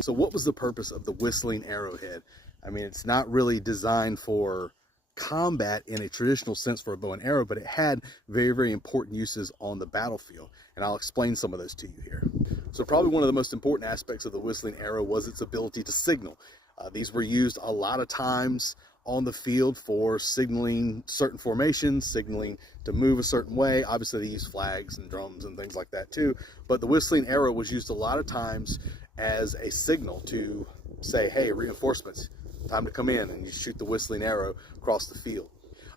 So what was the purpose of the whistling arrowhead? I mean, it's not really designed for combat in a traditional sense for a bow and arrow, but it had very, very important uses on the battlefield. And I'll explain some of those to you here. So probably one of the most important aspects of the whistling arrow was its ability to signal. These were used a lot of times on the field for signaling certain formations, signaling to move a certain way. Obviously they use flags and drums and things like that too, but the whistling arrow was used a lot of times as a signal to say, hey, reinforcements, time to come in, and you shoot the whistling arrow across the field.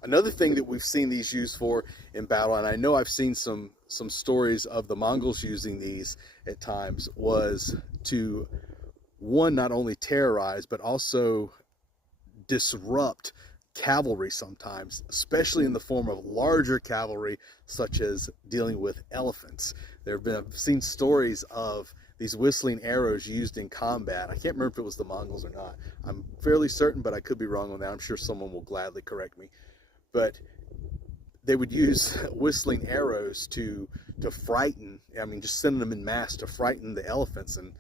Another thing that we've seen these used for in battle, and I know I've seen some stories of the Mongols using these at times, was to, one, not only terrorize, but also disrupt cavalry sometimes, especially in the form of larger cavalry, such as dealing with elephants. I've seen stories of these whistling arrows used in combat. I can't remember if it was the Mongols or not. I'm fairly certain, but I could be wrong on that. I'm sure someone will gladly correct me. But they would use whistling arrows to frighten, I mean, just sending them in mass to frighten the elephants. And,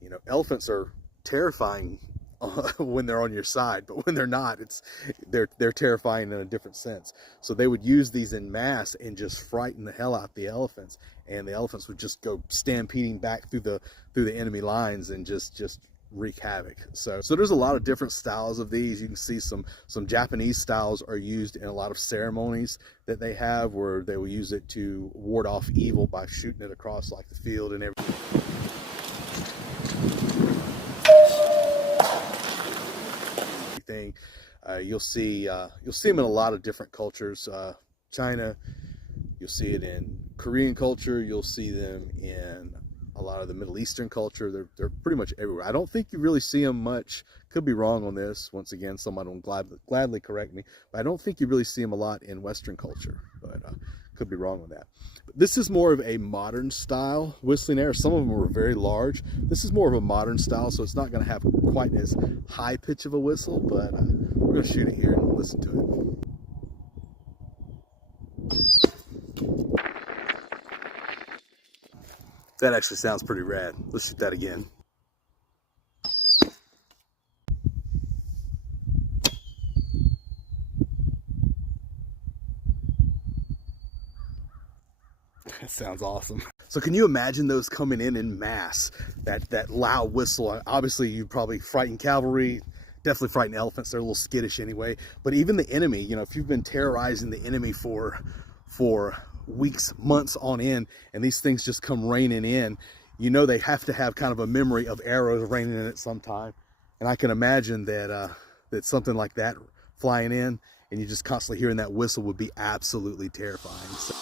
you know, elephants are terrifying when they're on your side, but when they're not, they're terrifying in a different sense. So they would use these in mass and just frighten the hell out the elephants, and the elephants would just go stampeding back through the enemy lines and just wreak havoc. So there's a lot of different styles of these. You can see some Japanese styles are used in a lot of ceremonies that they have, where they will use it to ward off evil by shooting it across like the field and everything. You'll see them in a lot of different cultures. China, you'll see it in Korean culture, you'll see them in a lot of the Middle Eastern culture. They're pretty much everywhere. I don't think you really see them much. Could be wrong on this. Once again, someone will gladly correct me, but I don't think you really see them a lot in Western culture, but could be wrong on that. But this is more of a modern style whistling arrow. Some of them were very large. This is more of a modern style, so it's not going to have quite as high pitch of a whistle, but we're going to shoot it here and listen to it. That actually sounds pretty rad. Let's shoot that again. That sounds awesome. So can you imagine those coming in mass? That loud whistle. Obviously you probably frighten cavalry, definitely frighten elephants. They're a little skittish anyway. But even the enemy, you know, if you've been terrorizing the enemy for weeks, months on end, and these things just come raining in, you know they have to have kind of a memory of arrows raining in at some time. And I can imagine that that something like that flying in and you just constantly hearing that whistle would be absolutely terrifying. So